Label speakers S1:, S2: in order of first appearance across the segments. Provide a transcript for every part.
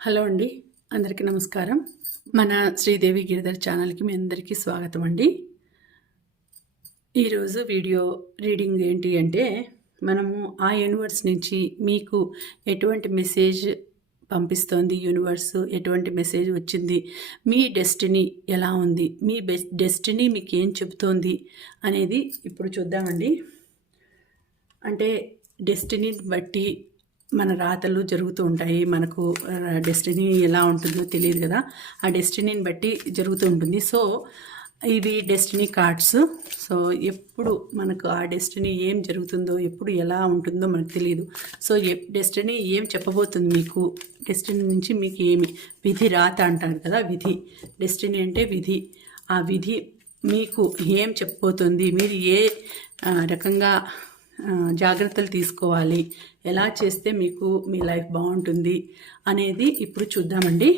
S1: Hello అండి అందరికీ నమస్కారం. మన శ్రీదేవి గిరిధర్ ఛానల్కి మీ అందరికీ స్వాగతం అండి. ఈరోజు వీడియో రీడింగ్ ఏంటి అంటే మనము ఆ యూనివర్స్ నుంచి మీకు ఎటువంటి మెసేజ్ పంపిస్తోంది యూనివర్స్ ఎటువంటి మెసేజ్ వచ్చింది మీ డెస్టినీ ఎలా ఉంది మీ డెస్టినీ మీకు ఏం చెబుతోంది అనేది ఇప్పుడు చూద్దామండి. అంటే డెస్టినీని బట్టి మన రాతలు జరుగుతూ ఉంటాయి. మనకు డెస్టినీ ఎలా ఉంటుందో తెలియదు కదా. ఆ డెస్టినీని బట్టి జరుగుతూ ఉంటుంది. సో ఇవి డెస్టినీ కార్డ్స్ సో ఎప్పుడు మనకు ఆ డెస్టినీ ఏం జరుగుతుందో ఎప్పుడు ఎలా ఉంటుందో మనకు తెలియదు. సో డెస్టినీ ఏం చెప్పబోతుంది మీకు? డెస్టినీ నుంచి మీకు ఏమి? విధి రాత అంటారు కదా విధి. డెస్టినీ అంటే విధి. ఆ విధి మీకు ఏం చెప్పబోతుంది? మీరు ఏ రకంగా జాగ్రత్తలు తీసుకోవాలి? ఎలా చేస్తే మీకు మీ లైఫ్ బాగుంటుంది అనేది ఇప్పుడు చూద్దామండి.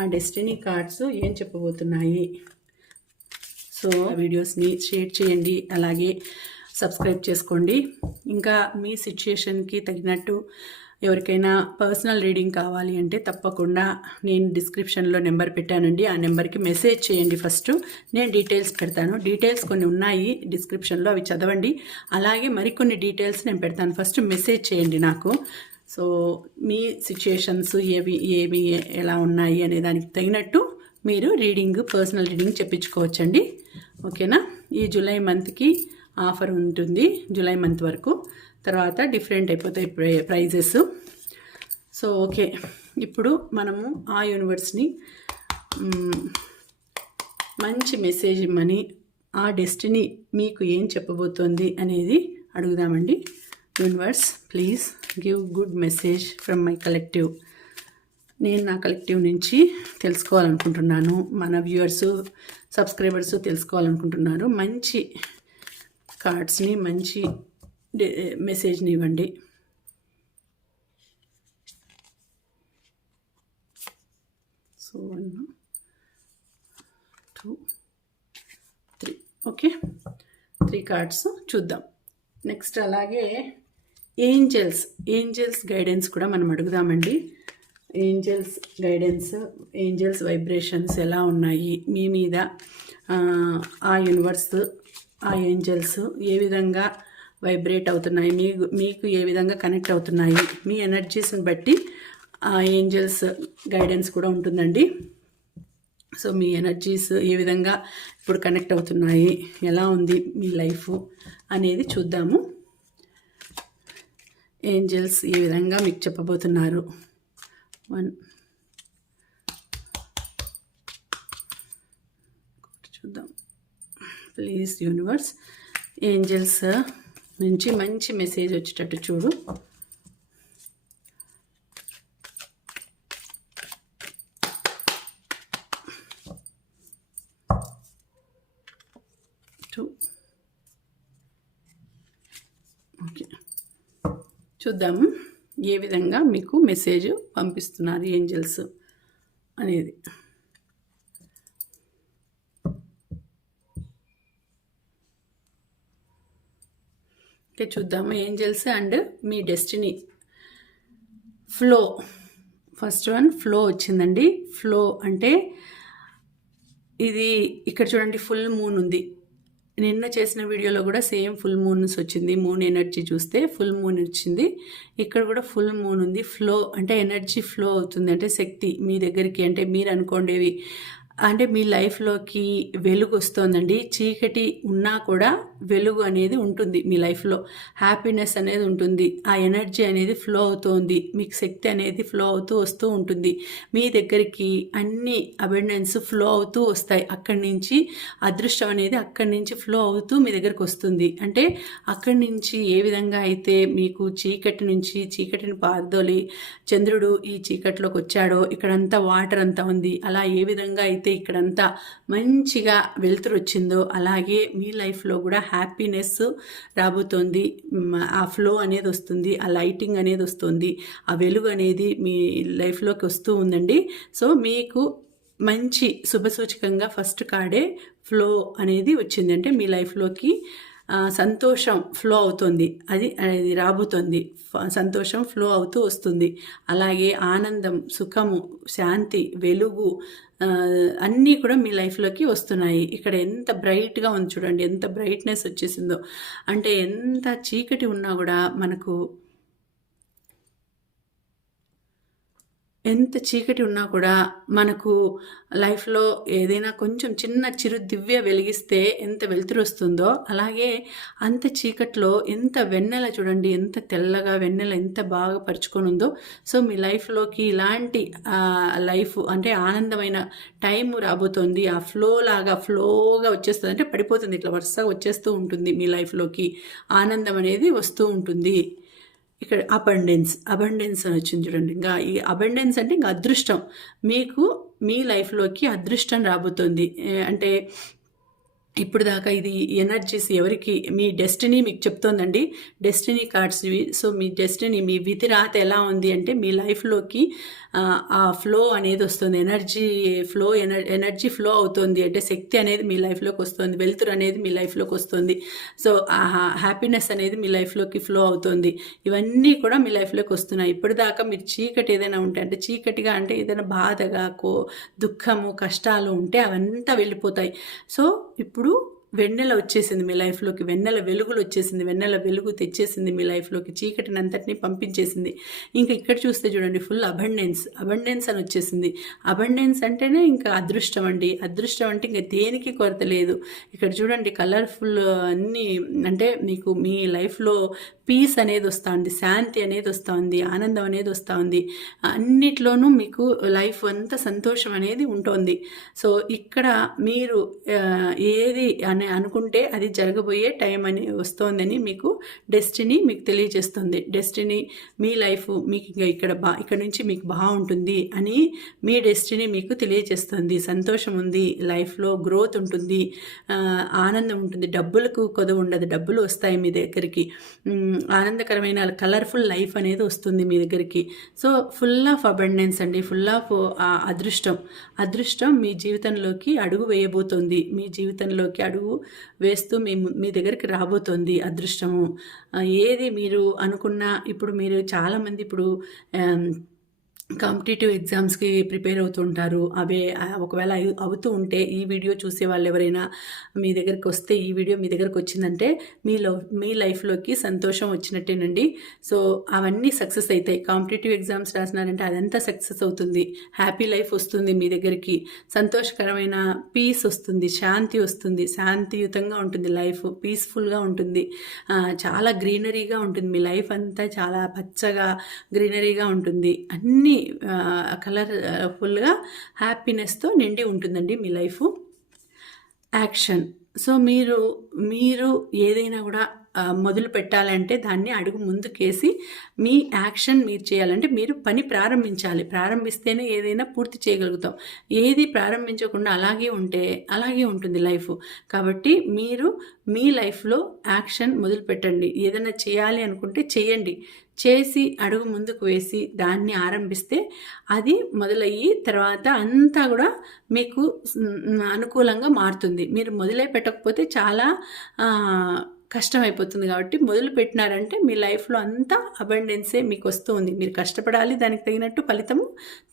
S1: ఆ డెస్టినీ కార్డ్స్ ఏం చెప్పబోతున్నాయి? సో వీడియోస్ని షేర్ చేయండి. అలాగే సబ్స్క్రైబ్ చేసుకోండి. ఇంకా మీ సిచ్యుయేషన్కి తగినట్టు ఎవరికైనా పర్సనల్ రీడింగ్ కావాలి అంటే తప్పకుండా నేను డిస్క్రిప్షన్లో నెంబర్ పెట్టానండి. ఆ నెంబర్కి మెసేజ్ చేయండి ఫస్ట్. నేను డీటెయిల్స్ పెడతాను. డీటెయిల్స్ కొన్ని ఉన్నాయి డిస్క్రిప్షన్లో అవి చదవండి. అలాగే మరికొన్ని డీటెయిల్స్ నేను పెడతాను. ఫస్ట్ మెసేజ్ చేయండి నాకు. సో మీ సిచ్యుయేషన్స్ ఏవి ఏవి ఎలా ఉన్నాయి అనే దానికి తగినట్టు మీరు రీడింగ్ పర్సనల్ రీడింగ్ చెప్పించుకోవచ్చండి. ఓకేనా? ఈ జూలై మంత్కి ఆఫర్ ఉంటుంది. జూలై మంత్ వరకు. తర్వాత డిఫరెంట్ అయిపోతాయి ప్రైజెస్ సో ఓకే ఇప్పుడు మనము ఆ యూనివర్స్ని మంచి మెసేజ్ ఇమ్మని ఆ డెస్టినీ మీకు ఏం చెప్పబోతోంది అనేది అడుగుదామండి. Universe please give good message from my collective నేను నా కలెక్టివ్ నుంచి తెలుసుకోవాలనుకుంటున్నాను. మన వ్యూవర్స్ సబ్స్క్రైబర్స్ తెలుసుకోవాలనుకుంటున్నారు. మంచి కార్డ్స్ని మంచి మెసేజ్ని ఇవ్వండి. So one two three okay. Three cards చూద్దాం. నెక్స్ట్ అలాగే ఏంజల్స్ ఏంజల్స్ గైడెన్స్ కూడా మనం అడుగుదామండి. ఏంజల్స్ గైడెన్స్ ఏంజల్స్ వైబ్రేషన్స్ ఎలా ఉన్నాయి మీ మీద ఆ యూనివర్స్ ఆ ఏంజల్స్ ఏ విధంగా వైబ్రేట్ అవుతున్నాయి. మీకు మీకు ఏ విధంగా కనెక్ట్ అవుతున్నాయి? మీ ఎనర్జీస్ని బట్టి ఆ ఏంజల్స్ గైడెన్స్ కూడా ఉంటుందండి. సో మీ ఎనర్జీస్ ఏ విధంగా ఇప్పుడు కనెక్ట్ అవుతున్నాయి? ఎలా ఉంది మీ లైఫ్ అనేది చూద్దాము. ఏంజల్స్ ఏ విధంగా మీకు చెప్పబోతున్నారు? వన్ చూద్దాం. ప్లీజ్ యూనివర్స్ ఏంజల్స్ నుంచి మంచి మెసేజ్ వచ్చేటట్టు చూడు. ఓకే. చూద్దాము ఏ విధంగా మీకు మెసేజ్ పంపిస్తున్నారు ఏంజల్స్ అనేది. ఓకే చూద్దాము angels and me destiny. Flow. First one flow వచ్చిందండి. ఫ్లో అంటే ఇది ఇక్కడ చూడండి ఫుల్ మూన్ ఉంది. నిన్న చేసిన వీడియోలో కూడా సేమ్ ఫుల్ మూన్స్ వచ్చింది. మూన్ ఎనర్జీ చూస్తే ఫుల్ మూన్ వచ్చింది. ఇక్కడ కూడా ఫుల్ మూన్ ఉంది. ఫ్లో అంటే ఎనర్జీ ఫ్లో అవుతుంది. అంటే శక్తి మీ దగ్గరికి అంటే మీరు అనుకోండేవి అంటే మీ లైఫ్లోకి వెలుగు వస్తుందండి. చీకటి ఉన్నా కూడా వెలుగు అనేది ఉంటుంది మీ లైఫ్లో. హ్యాపీనెస్ అనేది ఉంటుంది. ఆ ఎనర్జీ అనేది ఫ్లో అవుతుంది. మీకు శక్తి అనేది ఫ్లో అవుతూ వస్తూ ఉంటుంది. మీ దగ్గరికి అన్ని అబెండెన్స్ ఫ్లో అవుతూ వస్తాయి. అక్కడి నుంచి అదృష్టం అనేది అక్కడి నుంచి ఫ్లో అవుతూ మీ దగ్గరికి వస్తుంది. అంటే అక్కడి నుంచి ఏ విధంగా అయితే మీకు చీకటి నుంచి చీకటిని పారదోలి చంద్రుడు ఈ చీకటిలోకి వచ్చాడో ఇక్కడంతా వాటర్ అంతా ఉంది. అలా ఏ విధంగా అయితే అయితే ఇక్కడంతా మంచిగా వెలుతురు వచ్చిందో అలాగే మీ లైఫ్లో కూడా హ్యాపీనెస్ రాబోతోంది. ఆ ఫ్లో అనేది వస్తుంది ఆ లైటింగ్ అనేది వస్తుంది ఆ వెలుగు అనేది మీ లైఫ్లోకి వస్తూ ఉందండి. సో మీకు మంచి శుభసూచకంగా ఫస్ట్ కార్డే ఫ్లో అనేది వచ్చింది. అంటే మీ లైఫ్లోకి సంతోషం ఫ్లో అవుతుంది. అది అది రాబోతుంది. సంతోషం ఫ్లో అవుతూ వస్తుంది. అలాగే ఆనందం సుఖము శాంతి వెలుగు అన్నీ కూడా మీ లైఫ్లోకి వస్తున్నాయి. ఇక్కడ ఎంత బ్రైట్గా ఉంది చూడండి ఎంత బ్రైట్నెస్ వచ్చేసిందో. అంటే ఎంత చీకటి ఉన్నా కూడా మనకు ఎంత చీకటి ఉన్నా కూడా మనకు లైఫ్లో ఏదైనా కొంచెం చిన్న చిరు దివ్య వెలిగిస్తే ఎంత వెలుతురు వస్తుందో అలాగే అంత చీకట్లో ఎంత వెన్నెల చూడండి ఎంత తెల్లగా వెన్నెల ఎంత బాగా పరుచుకొని ఉందో. సో మీ లైఫ్లోకి ఇలాంటి లైఫ్ అంటే ఆనందమైన టైం రాబోతోంది. ఆ ఫ్లో లాగా ఫ్లోగా వచ్చేస్తుంది. అంటే పడిపోతుంది ఇట్లా వరుసగా వచ్చేస్తూ ఉంటుంది మీ లైఫ్లోకి ఆనందం అనేది వస్తూ ఉంటుంది. ఇక్కడ అబండెన్స్ అబండెన్స్ అని వచ్చింది చూడండి. ఇంకా ఈ అబండెన్స్ అంటే ఇంకా అదృష్టం. మీకు మీ లైఫ్లోకి అదృష్టం రాబోతుంది. అంటే ఇప్పుడు దాకా ఇది ఎనర్జీస్ ఎవరికి మీ డెస్టినీ మీకు చెప్తోందండి. డెస్టినీ కార్డ్స్ సో మీ డెస్టినీ మీ విధి రాత ఎలా ఉంది అంటే మీ లైఫ్లోకి ఆ, ఆ ఫ్లో అనేది వస్తుంది. Energy flow ener energy flow అవుతుంది అంటే శక్తి అనేది మీ లైఫ్లోకి వస్తుంది. వెలుతురు అనేది మీ లైఫ్లోకి వస్తుంది. సో ఆ హ్యాపీనెస్ అనేది మీ లైఫ్లోకి ఫ్లో అవుతుంది. ఇవన్నీ కూడా మీ లైఫ్లోకి వస్తున్నాయి. ఇప్పటిదాకా మీరు చీకటి ఏదైనా ఉంటే అంటే చీకటిగా అంటే ఏదైనా బాధగా కో దుఃఖము కష్టాలు ఉంటే అవంతా వెళ్ళిపోతాయి. సో ఇప్పుడు వెన్నెల వచ్చేసింది మీ లైఫ్లోకి వెన్నెల వెలుగులు వచ్చేసింది వెన్నెల వెలుగు తెచ్చేసింది మీ లైఫ్లోకి చీకటిని అంతటినీ పంపించేసింది. ఇంకా ఇక్కడ చూస్తే చూడండి ఫుల్ అబండెన్స్ అబండెన్స్ అని వచ్చేసింది. అబండెన్స్ అంటేనే ఇంకా అదృష్టం అండి. అదృష్టం అంటే ఇంకా దేనికి కొరత లేదు. ఇక్కడ చూడండి కలర్ఫుల్ అన్నీ అంటే మీకు మీ లైఫ్లో పీస్ అనేది వస్తూ ఉంది శాంతి అనేది వస్తూ ఉంది ఆనందం అనేది వస్తూ ఉంది అన్నిట్లోనూ మీకు లైఫ్ అంతా సంతోషం అనేది ఉంటుంది. సో ఇక్కడ మీరు ఏది అని అనుకుంటే అది జరగబోయే టైం అని వస్తోందని మీకు డెస్టినీ మీకు తెలియజేస్తుంది. డెస్టినీ మీ లైఫ్ మీకు ఇంకా ఇక్కడ బా ఇక్కడ నుంచి మీకు బాగుంటుంది అని మీ డెస్టినీ మీకు తెలియజేస్తుంది. సంతోషం ఉంది లైఫ్లో గ్రోత్ ఉంటుంది ఆనందం ఉంటుంది డబ్బులకు కొదవ ఉండదు డబ్బులు వస్తాయి మీ దగ్గరికి. ఆనందకరమైన కలర్ఫుల్ లైఫ్ అనేది వస్తుంది మీ దగ్గరికి. సో ఫుల్ ఆఫ్ అబండెన్స్ అండి ఫుల్ ఆఫ్ అదృష్టం. అదృష్టం మీ జీవితంలోకి అడుగు వేయబోతోంది. మీ జీవితంలోకి అడుగు వేస్తూ మీ మీ దగ్గరికి రాబోతోంది అదృష్టము. ఏది మీరు అనుకున్నా ఇప్పుడు మీరు చాలామంది ఇప్పుడు కాంపిటేటివ్ ఎగ్జామ్స్కి ప్రిపేర్ అవుతుంటారు. అవే ఒకవేళ అవుతూ ఉంటే ఈ వీడియో చూసే వాళ్ళు ఎవరైనా మీ దగ్గరికి వస్తే ఈ వీడియో మీ దగ్గరకు వచ్చిందంటే మీలో మీ లైఫ్లోకి సంతోషం వచ్చినట్టేనండి. సో అవన్నీ సక్సెస్ అవుతాయి కాంపిటేటివ్ ఎగ్జామ్స్ రాసినారంటే అదంతా సక్సెస్ అవుతుంది. హ్యాపీ లైఫ్ వస్తుంది మీ దగ్గరికి. సంతోషకరమైన పీస్ వస్తుంది శాంతి వస్తుంది. శాంతియుతంగా ఉంటుంది లైఫ్ పీస్ఫుల్గా ఉంటుంది. చాలా గ్రీనరీగా ఉంటుంది. మీ లైఫ్ అంతా చాలా పచ్చగా గ్రీనరీగా ఉంటుంది. అన్నీ కలర్ఫుల్గా హ్యాపీనెస్తో నిండి ఉంటుందండి మీ లైఫ్. యాక్షన్. సో మీరు మీరు ఏదైనా కూడా మొదలు పెట్టాలంటే దాన్ని అడుగు ముందుకేసి మీ యాక్షన్ మీరు చేయాలంటే మీరు పని ప్రారంభించాలి. ప్రారంభిస్తేనే ఏదైనా పూర్తి చేయగలుగుతాం. ఏది ప్రారంభించకుండా అలాగే ఉంటే అలాగే ఉంటుంది లైఫ్. కాబట్టి మీరు మీ లైఫ్లో యాక్షన్ మొదలు పెట్టండి ఏదైనా చేయాలి అనుకుంటే చేయండి. చేసి అడుగు ముందుకు వేసి దాన్ని ఆరంభిస్తే అది మొదలయ్యి తర్వాత అంతా కూడా మీకు అనుకూలంగా మారుతుంది. మీరు మొదలై పెట్టకపోతే చాలా కష్టమైపోతుంది కష్టం అయిపోతుంది కాబట్టి మొదలు పెట్టినారంటే మీ లైఫ్లో అంతా అబండెన్సే మీకు వస్తూ ఉంది. మీరు కష్టపడాలి దానికి తగినట్టు ఫలితము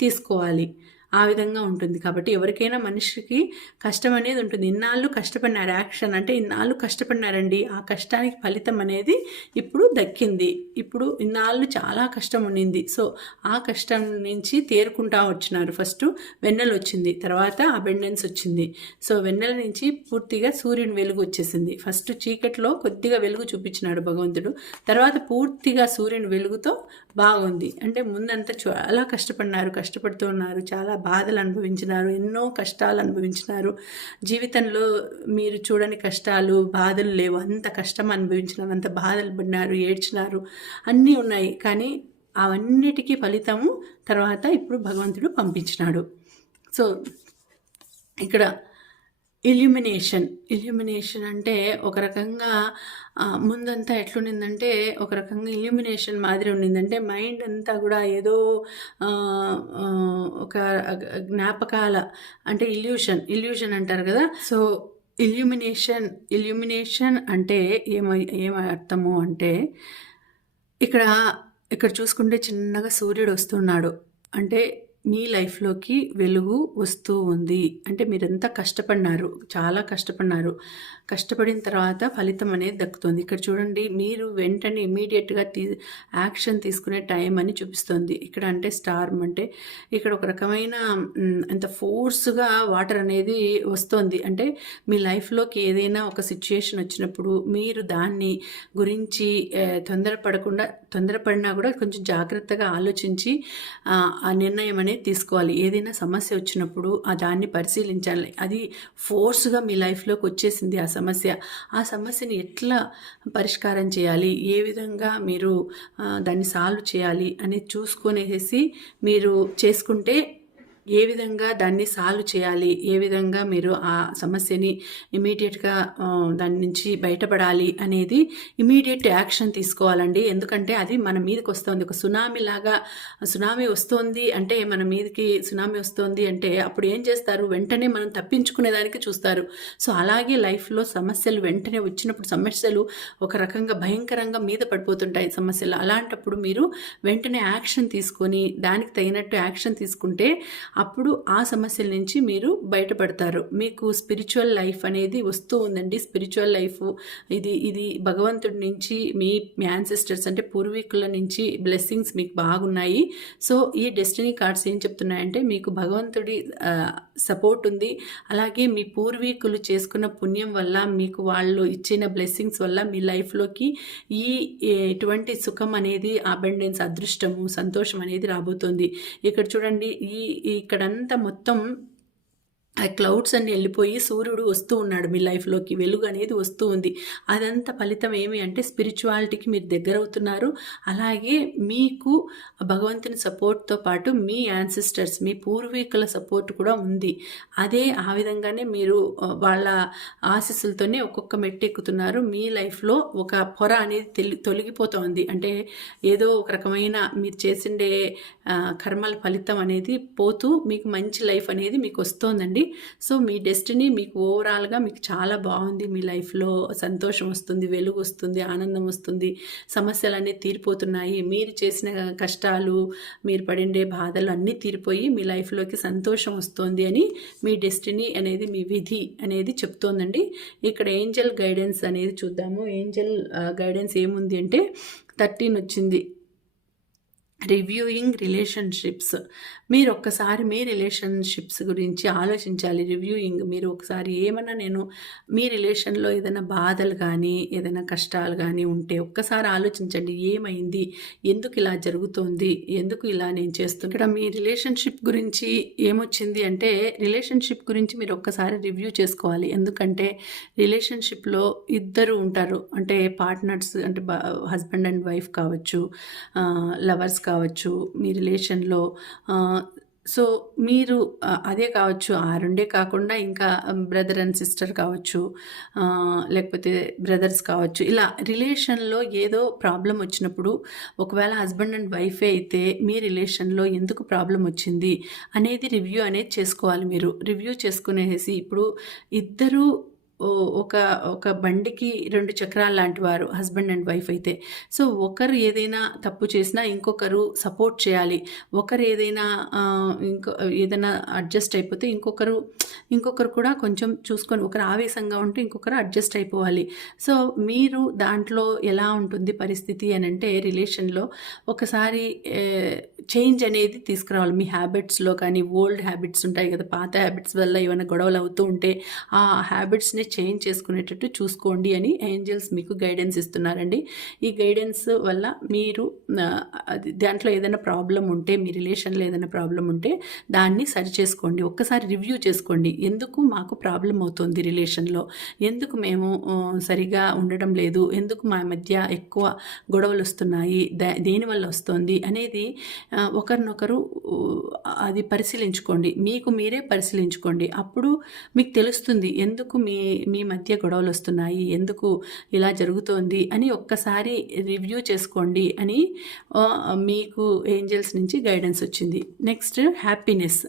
S1: తీసుకోవాలి. ఆ విధంగా ఉంటుంది. కాబట్టి ఎవరికైనా మనిషికి కష్టం అనేది ఉంటుంది. ఇన్నాళ్ళు కష్టపడినారు. యాక్షన్ అంటే ఇన్నాళ్ళు కష్టపడినారండి. ఆ కష్టానికి ఫలితం అనేది ఇప్పుడు దక్కింది. ఇప్పుడు ఇన్నాళ్ళు చాలా కష్టం ఉండింది. సో ఆ కష్టం నుంచి తేరుకుంటా వచ్చినారు. ఫస్ట్ వెన్నెల వచ్చింది. తర్వాత అబెండెన్స్ వచ్చింది. సో వెన్నెల నుంచి పూర్తిగా సూర్యుని వెలుగు వచ్చేసింది. ఫస్ట్ చీకట్లో కొద్దిగా వెలుగు చూపించినాడు భగవంతుడు. తర్వాత పూర్తిగా సూర్యుని వెలుగుతో బాగుంది. అంటే ముందంతా చాలా కష్టపడినారు కష్టపడుతూ ఉన్నారు. చాలా బాధలు అనుభవించినారు ఎన్నో కష్టాలు అనుభవించినారు. జీవితంలో మీరు చూడని కష్టాలు బాధలు లేవు. అంత కష్టం అనుభవించినారు అంత బాధలు పడినారు ఏడ్చినారు. అన్నీ ఉన్నాయి. కానీ అవన్నిటికీ ఫలితము తర్వాత ఇప్పుడు భగవంతుడు పంపించినాడు. సో ఇక్కడ ఇల్యూమినేషన్. ఇల్యూమినేషన్ అంటే ఒక రకంగా ముందంతా ఎట్లుండిందంటే ఒక రకంగా ఇల్యూమినేషన్ మాదిరి ఉండిందంటే మైండ్ అంతా కూడా ఏదో ఒక జ్ఞాపకాల అంటే ఇల్యూషన్ ఇల్యూషన్ అంటారు కదా. సో ఇల్యూమినేషన్ ఇల్యూమినేషన్ అంటే ఏమ ఏం అర్థము అంటే ఇక్కడ ఇక్కడ చూసుకుంటే చిన్నగా సూర్యుడు వస్తున్నాడు. అంటే మీ లైఫ్లోకి వెలుగు వస్తూ ఉంది. అంటే మీరెంత కష్టపడినారు చాలా కష్టపడినారు. కష్టపడిన తర్వాత ఫలితం అనేది దక్కుతుంది. ఇక్కడ చూడండి మీరు వెంటనే ఇమీడియట్గా తీ యాక్షన్ తీసుకునే టైం అని చూపిస్తుంది. ఇక్కడ అంటే స్టార్మ్ అంటే ఇక్కడ ఒక రకమైన ఎంత అంత ఫోర్స్గా వాటర్ అనేది వస్తుంది. అంటే మీ లైఫ్లోకి ఏదైనా ఒక సిచ్యుయేషన్ వచ్చినప్పుడు మీరు దాన్ని గురించి తొందరపడకుండా తొందరపడినా కూడా కొంచెం జాగ్రత్తగా ఆలోచించి ఆ, ఆ నిర్ణయం అనేది తీసుకోవాలి. ఏదైనా సమస్య వచ్చినప్పుడు ఆ దాన్ని పరిశీలించాలి. అది ఫోర్స్గా మీ లైఫ్లోకి వచ్చేసింది ఆ సమస్య. ఆ సమస్యని ఎట్లా పరిష్కారం చేయాలి? ఏ విధంగా మీరు దాన్ని సాల్వ్ చేయాలి అనేది చూసుకునేసి మీరు చేసుకుంటే ఏ విధంగా దాన్ని సాల్వ్ చేయాలి? ఏ విధంగా మీరు ఆ సమస్యని ఇమీడియట్గా దాని నుంచి బయటపడాలి అనేది ఇమీడియట్ యాక్షన్ తీసుకోవాలండి. ఎందుకంటే అది మన మీదకి వస్తుంది. ఒక సునామీ లాగా సునామీ వస్తుంది అంటే మన మీదకి సునామీ వస్తుంది అంటే అప్పుడు ఏం చేస్తారు? వెంటనే మనం తప్పించుకునేదానికి చూస్తారు. సో అలాగే లైఫ్లో సమస్యలు వెంటనే వచ్చినప్పుడు సమస్యలు ఒక రకంగా భయంకరంగా మీద పడిపోతుంటాయి సమస్యలు. అలాంటప్పుడు మీరు వెంటనే యాక్షన్ తీసుకొని దానికి తగినట్టు యాక్షన్ తీసుకుంటే అప్పుడు ఆ సమస్యల నుంచి మీరు బయటపడతారు. మీకు స్పిరిచువల్ లైఫ్ అనేది వస్తూ ఉందండి. స్పిరిచువల్ లైఫ్ ఇది ఇది భగవంతుడి నుంచి మీ మీ యాన్సిస్టర్స్ అంటే పూర్వీకుల నుంచి బ్లెస్సింగ్స్ మీకు బాగున్నాయి. సో ఈ డెస్టినీ కార్డ్స్ ఏం చెప్తున్నాయంటే మీకు భగవంతుడి సపోర్ట్ ఉంది. అలాగే మీ పూర్వీకులు చేసుకున్న పుణ్యం వల్ల మీకు వాళ్ళు ఇచ్చిన బ్లెస్సింగ్స్ వల్ల మీ లైఫ్లోకి ఈ ఎటువంటి సుఖం అనేది అబెండెన్స్ అదృష్టము సంతోషం అనేది రాబోతుంది. ఇక్కడ చూడండి ఈ ఈ ఇక్కడంతా మొత్తం ఆ క్లౌడ్స్ అన్ని వెళ్ళిపోయి సూర్యుడు వస్తూ ఉన్నాడు మీ లైఫ్లోకి వెలుగు అనేది వస్తూ ఉంది. అదంతా ఫలితం ఏమి అంటే స్పిరిచువాలిటీకి మీరు దగ్గర అవుతున్నారు. అలాగే మీకు భగవంతుని సపోర్ట్తో పాటు మీ యాన్సిస్టర్స్ మీ పూర్వీకుల సపోర్ట్ కూడా ఉంది. అదే ఆ విధంగానే మీరు వాళ్ళ ఆశీస్సులతోనే ఒక్కొక్క మెట్టు ఎక్కుతున్నారు. మీ లైఫ్లో ఒక పొర అనేది తెలి తొలగిపోతోంది. అంటే ఏదో ఒక రకమైన మీరు చేసిండే కర్మల ఫలితం అనేది పోతూ మీకు మంచి లైఫ్ అనేది మీకు వస్తోందండి. సో మీ డెస్టినీ మీకు ఓవరాల్గా మీకు చాలా బాగుంది. మీ లైఫ్లో సంతోషం వస్తుంది వెలుగు వస్తుంది ఆనందం వస్తుంది. సమస్యలన్నీ తీరిపోతున్నాయి. మీరు చేసిన కష్టాలు మీరు పడిండే బాధలు అన్నీ తీరిపోయి మీ లైఫ్లోకి సంతోషం వస్తుంది అని మీ డెస్టినీ అనేది మీ విధి అనేది చెప్తోందండి. ఇక్కడ ఏంజల్ గైడెన్స్ అనేది చూద్దాము. ఏంజల్ గైడెన్స్ ఏముంది అంటే థర్టీన్ వచ్చింది. రివ్యూయింగ్ రిలేషన్షిప్స్ మీరు ఒక్కసారి మీ రిలేషన్షిప్స్ గురించి ఆలోచించాలి. రివ్యూయింగ్ మీరు ఒకసారి ఏమైనా నేను మీ రిలేషన్లో ఏదైనా బాధలు కానీ ఏదైనా కష్టాలు కానీ ఉంటే ఒక్కసారి ఆలోచించండి. ఏమైంది? ఎందుకు ఇలా జరుగుతోంది? ఎందుకు ఇలా నేను చేస్తున్నా? ఇక్కడ మీ రిలేషన్షిప్ గురించి ఏమొచ్చింది అంటే రిలేషన్షిప్ గురించి మీరు ఒక్కసారి రివ్యూ చేసుకోవాలి. ఎందుకంటే రిలేషన్షిప్లో ఇద్దరు ఉంటారు. అంటే పార్ట్నర్స్ అంటే హస్బెండ్ అండ్ వైఫ్ కావచ్చు లవర్స్ కావచ్చు మీ రిలేషన్లో. సో మీరు అదే కావచ్చు ఆ రెండే కాకుండా ఇంకా బ్రదర్ అండ్ సిస్టర్ కావచ్చు లేకపోతే బ్రదర్స్ కావచ్చు ఇలా రిలేషన్లో ఏదో ప్రాబ్లం వచ్చినప్పుడు ఒకవేళ హస్బెండ్ అండ్ వైఫే అయితే మీ రిలేషన్లో ఎందుకు ప్రాబ్లం వచ్చింది అనేది రివ్యూ అనేది చేసుకోవాలి మీరు. రివ్యూ చేసుకునేసి ఇప్పుడు ఇద్దరు ఒక ఒక బండికి రెండు చక్రాలు లాంటి వారు హస్బెండ్ అండ్ వైఫ్ అయితే. సో ఒకరు ఏదైనా తప్పు చేసినా ఇంకొకరు సపోర్ట్ చేయాలి. ఒకరు ఏదైనా ఇంకో ఏదైనా అడ్జస్ట్ అయిపోతే ఇంకొకరు ఇంకొకరు కూడా కొంచెం చూసుకొని ఒకరు ఆవేశంగా ఉంటే ఇంకొకరు అడ్జస్ట్ అయిపోవాలి. సో మీరు దాంట్లో ఎలా ఉంటుంది పరిస్థితి అని అంటే రిలేషన్లో ఒకసారి చేంజ్ అనేది తీసుకురావాలి. మీ హ్యాబిట్స్లో కానీ ఓల్డ్ హ్యాబిట్స్ ఉంటాయి కదా పాత హ్యాబిట్స్ వల్ల ఏమైనా గొడవలు అవుతూ ఉంటే ఆ హ్యాబిట్స్ని చేంజ్ చేసుకునేటట్టు చూసుకోండి అని ఏంజల్స్ మీకు గైడెన్స్ ఇస్తున్నారండి. ఈ గైడెన్స్ వల్ల మీరు అది దాంట్లో ఏదైనా ప్రాబ్లం ఉంటే మీ రిలేషన్లో ఏదైనా ప్రాబ్లం ఉంటే దాన్ని సరి చేసుకోండి. ఒక్కసారి రివ్యూ చేసుకోండి. ఎందుకు మాకు ప్రాబ్లం అవుతుంది రిలేషన్లో? ఎందుకు మేము సరిగా ఉండడం లేదు? ఎందుకు మా మధ్య ఎక్కువ గొడవలు వస్తున్నాయి? దేనివల్ల వస్తుంది? అనేది ఒకరినొకరు అది పరిశీలించుకోండి. మీకు మీరే పరిశీలించుకోండి. అప్పుడు మీకు తెలుస్తుంది ఎందుకు మీ మీ మధ్య గొడవలు వస్తున్నాయి ఎందుకు ఇలా జరుగుతోంది అని ఒక్కసారి రివ్యూ చేసుకోండి అని మీకు ఏంజల్స్ నుంచి గైడెన్స్ వచ్చింది నెక్స్ట్ హ్యాపీనెస్.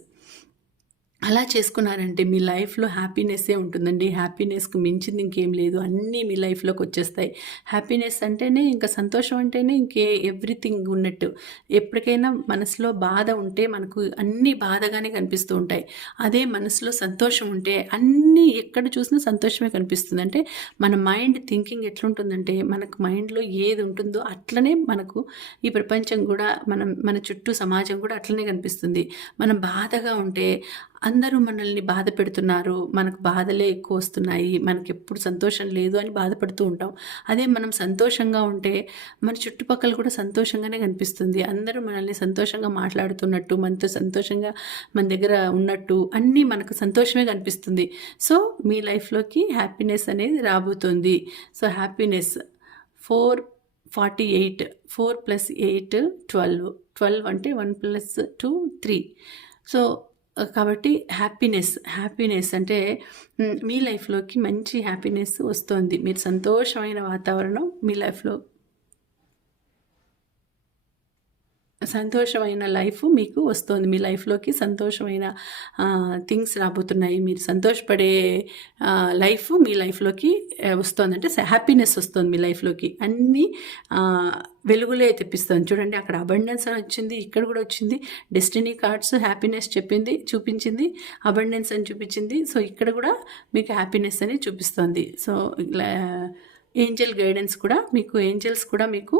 S1: అలా చేసుకున్నారంటే మీ లైఫ్లో హ్యాపీనెస్సే ఉంటుందండి. హ్యాపీనెస్కి మించింది ఇంకేం లేదు. అన్నీ మీ లైఫ్లోకి వచ్చేస్తాయి. హ్యాపీనెస్ అంటేనే ఇంకా సంతోషం అంటేనే ఇంకే ఎవ్రీథింగ్ ఉన్నట్టు. ఎప్పటికైనా మనసులో బాధ ఉంటే మనకు అన్నీ బాధగానే కనిపిస్తూ ఉంటాయి. అదే మనసులో సంతోషం ఉంటే అన్నీ ఎక్కడ చూసినా సంతోషమే కనిపిస్తుంది. అంటే మన మైండ్ థింకింగ్ ఎట్లుంటుందంటే మనకు మైండ్లో ఏది ఉంటుందో అట్లనే మనకు ఈ ప్రపంచం కూడా మనం మన చుట్టూ సమాజం కూడా అట్లనే కనిపిస్తుంది. మనం బాధగా ఉంటే అందరూ మనల్ని బాధ పెడుతున్నారు మనకు బాధలే ఎక్కువ వస్తున్నాయి మనకి ఎప్పుడు సంతోషం లేదు అని బాధపడుతూ ఉంటాం. అదే మనం సంతోషంగా ఉంటే మన చుట్టుపక్కల కూడా సంతోషంగానే కనిపిస్తుంది. అందరూ మనల్ని సంతోషంగా మాట్లాడుతున్నట్టు మనతో సంతోషంగా మన దగ్గర ఉన్నట్టు అన్నీ మనకు సంతోషమే కనిపిస్తుంది. సో మీ లైఫ్లోకి హ్యాపీనెస్ అనేది రాబోతుంది. So happiness four forty eight four plus eight twelve twelve అంటే one plus two three. So కాబట్టి హ్యాపీనెస్ హ్యాపీనెస్ అంటే మీ లైఫ్లోకి మంచి హ్యాపీనెస్ వస్తుంది. మీరు సంతోషమైన వాతావరణం మీ లైఫ్లో సంతోషమైన లైఫ్ మీకు వస్తుంది. మీ లైఫ్లోకి సంతోషమైన థింగ్స్ రాబోతున్నాయి. మీరు సంతోషపడే లైఫ్ మీ లైఫ్లోకి వస్తుంది. అంటే హ్యాపీనెస్ వస్తుంది మీ లైఫ్లోకి. అన్నీ వెలుగులే తెప్పిస్తుంది. చూడండి అక్కడ అబండెన్స్ అని వచ్చింది ఇక్కడ కూడా వచ్చింది. డెస్టినీ కార్డ్స్ హ్యాపీనెస్ చెప్పింది చూపించింది. అబండెన్స్ అని చూపించింది. సో ఇక్కడ కూడా మీకు హ్యాపీనెస్ అని చూపిస్తుంది. సో ఏంజల్ గైడెన్స్ కూడా మీకు ఏంజల్స్ కూడా మీకు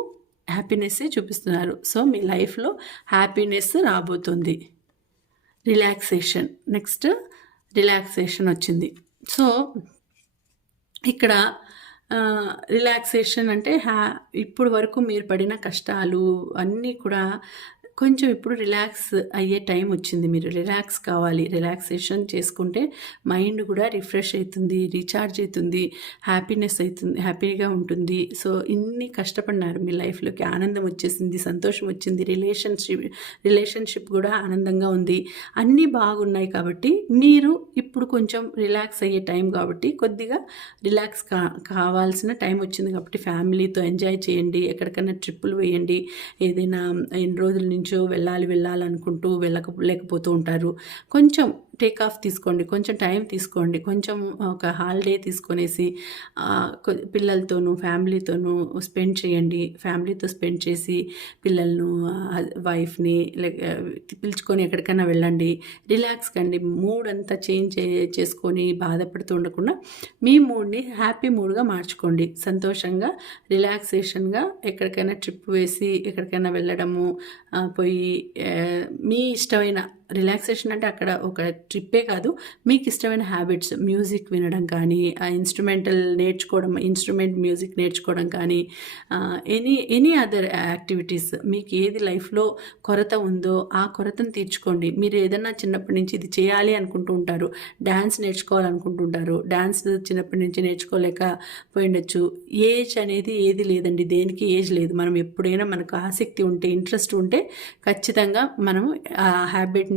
S1: హ్యాపీనెస్సే చూపిస్తున్నారు. సో మీ లైఫ్లో హ్యాపీనెస్ రాబోతుంది. రిలాక్సేషన్ నెక్స్ట్ రిలాక్సేషన్ వచ్చింది. సో ఇక్కడ రిలాక్సేషన్ అంటే హ్యా ఇప్పుడు వరకు మీరు పడిన కష్టాలు అన్నీ కూడా కొంచెం ఇప్పుడు రిలాక్స్ అయ్యే టైం వచ్చింది. మీరు రిలాక్స్ కావాలి. రిలాక్సేషన్ చేసుకుంటే మైండ్ కూడా రిఫ్రెష్ అవుతుంది రీఛార్జ్ అవుతుంది హ్యాపీనెస్ అవుతుంది హ్యాపీగా ఉంటుంది. సో ఇన్ని కష్టపడినారు మీ లైఫ్లోకి. ఆనందం వచ్చేసింది సంతోషం వచ్చింది రిలేషన్షిప్ రిలేషన్షిప్ కూడా ఆనందంగా ఉంది. అన్నీ బాగున్నాయి కాబట్టి మీరు ఇప్పుడు కొంచెం రిలాక్స్ అయ్యే టైం కాబట్టి కొద్దిగా రిలాక్స్ కా కావాల్సిన టైం వచ్చింది కాబట్టి ఫ్యామిలీతో ఎంజాయ్ చేయండి. ఎక్కడికైనా ట్రిప్పులు వేయండి. ఏదైనా ఎన్ని రోజుల నుంచి వెళ్ళాలి వెళ్ళాలనుకుంటూ వెళ్ళక లేకపోతూ ఉంటారు. కొంచెం టేక్ ఆఫ్ తీసుకోండి కొంచెం టైం తీసుకోండి కొంచెం ఒక హాలిడే తీసుకొనేసి పిల్లలతోనూ ఫ్యామిలీతోనూ స్పెండ్ చేయండి. ఫ్యామిలీతో స్పెండ్ చేసి పిల్లలను వైఫ్ని లైక్ పిలుచుకొని ఎక్కడికైనా వెళ్ళండి. రిలాక్స్ కండి. మూడ్ అంతా చేంజ్ చేసుకొని బాధపడుతూ ఉండకుండా మీ మూడ్ని హ్యాపీ మూడ్గా మార్చుకోండి. సంతోషంగా రిలాక్సేషన్గా ఎక్కడికైనా ట్రిప్ వేసి ఎక్కడికైనా వెళ్ళడము పోయి మీ ఇష్టమైన రిలాక్సేషన్ అంటే అక్కడ ఒక ట్రిప్పే కాదు. మీకు ఇష్టమైన హ్యాబిట్స్ మ్యూజిక్ వినడం కానీ ఆ ఇన్స్ట్రుమెంటల్ నేర్చుకోవడం ఇన్స్ట్రుమెంట్ మ్యూజిక్ నేర్చుకోవడం కానీ ఎనీ ఎనీ అదర్ యాక్టివిటీస్ మీకు ఏది లైఫ్లో కొరత ఉందో ఆ కొరతను తీర్చుకోండి. మీరు ఏదైనా చిన్నప్పటి నుంచి ఇది చేయాలి అనుకుంటూ ఉంటారు డ్యాన్స్ నేర్చుకోవాలనుకుంటుంటారు డ్యాన్స్ చిన్నప్పటి నుంచి నేర్చుకోలేక పోయిండొచ్చు ఏజ్ అనేది ఏది లేదండి దేనికి ఏజ్ లేదు. మనం ఎప్పుడైనా మనకు ఆసక్తి ఉంటే ఇంట్రెస్ట్ ఉంటే ఖచ్చితంగా మనం ఆ హ్యాబిట్ని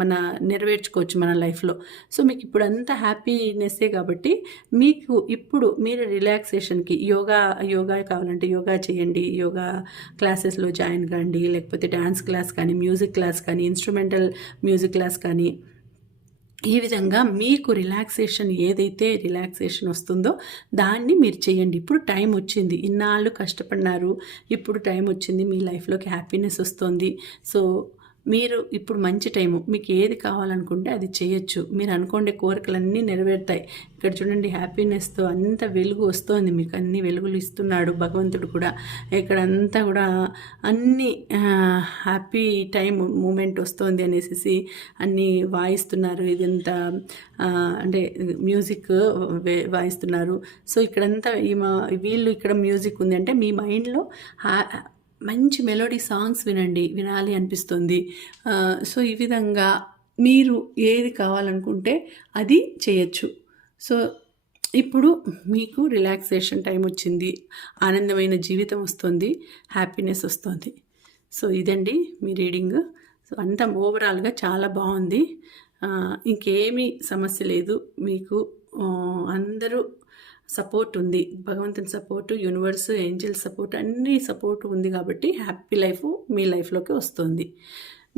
S1: మన నెరవేర్చుకోవచ్చు మన లైఫ్లో. సో మీకు ఇప్పుడు అంతా హ్యాపీనెస్సే కాబట్టి మీకు ఇప్పుడు మీరు రిలాక్సేషన్కి యోగా యోగా కావాలంటే యోగా చేయండి యోగా క్లాసెస్లో జాయిన్ కండి లేకపోతే డ్యాన్స్ క్లాస్ కానీ మ్యూజిక్ క్లాస్ కానీ ఇన్స్ట్రుమెంటల్ మ్యూజిక్ క్లాస్ కానీ ఈ విధంగా మీకు రిలాక్సేషన్ ఏదైతే రిలాక్సేషన్ వస్తుందో దాన్ని మీరు చేయండి. ఇప్పుడు టైం వచ్చింది. ఇన్నాళ్ళు కష్టపడినారు. ఇప్పుడు టైం వచ్చింది. మీ లైఫ్లోకి హ్యాపీనెస్ వస్తుంది. సో మీరు ఇప్పుడు మంచి టైము మీకు ఏది కావాలనుకుంటే అది చేయొచ్చు. మీరు అనుకోండి కోరికలన్నీ నెరవేరుతాయి. ఇక్కడ చూడండి హ్యాపీనెస్తో అంత వెలుగు వస్తోంది మీకు. అన్ని వెలుగులు ఇస్తున్నాడు భగవంతుడు కూడా. ఇక్కడ అంతా కూడా అన్ని హ్యాపీ టైం మూమెంట్ వస్తోంది అనేసి అన్నీ వాయిస్తున్నారు. ఇదంతా అంటే మ్యూజిక్ వాయిస్తున్నారు. సో ఇక్కడంతా ఈ మా వీళ్ళు ఇక్కడ మ్యూజిక్ ఉంది. అంటే మీ మైండ్లో మంచి మెలోడీ సాంగ్స్ వినండి వినాలి అనిపిస్తుంది. సో ఈ విధంగా మీరు ఏది కావాలనుకుంటే అది చేయొచ్చు. సో ఇప్పుడు మీకు రిలాక్సేషన్ టైం వచ్చింది ఆనందమైన జీవితం వస్తుంది హ్యాపీనెస్ వస్తుంది. సో ఇదండి మీ రీడింగ్. సో అంతా ఓవరాల్గా చాలా బాగుంది. ఇంకేమీ సమస్య లేదు. మీకు అందరూ సపోర్ట్ ఉంది. భగవంతుని సపోర్టు యూనివర్స్ ఏంజల్ సపోర్ట్ అన్ని సపోర్ట్ ఉంది కాబట్టి హ్యాపీ లైఫ్ మీ లైఫ్లోకి వస్తుంది.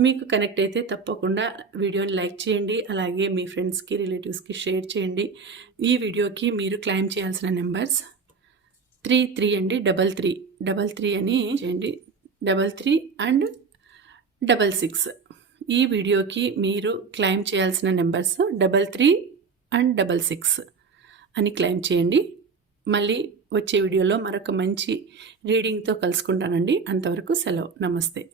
S1: మీకు కనెక్ట్ అయితే తప్పకుండా వీడియోని లైక్ చేయండి. అలాగే మీ ఫ్రెండ్స్కి రిలేటివ్స్కి షేర్ చేయండి. ఈ వీడియోకి మీరు క్లైమ్ చేయాల్సిన నెంబర్స్ త్రీ త్రీ అండి డబల్ త్రీ. డబల్ త్రీ అని చేయండి. Double three and double six. ఈ వీడియోకి మీరు క్లైమ్ చేయాల్సిన numbers double three and double six. అని క్లైమ్ చేయండి. మళ్ళీ వచ్చే వీడియోలో మరొక మంచి రీడింగ్తో కలుసుకుంటానండి. అంతవరకు సెలవు. నమస్తే.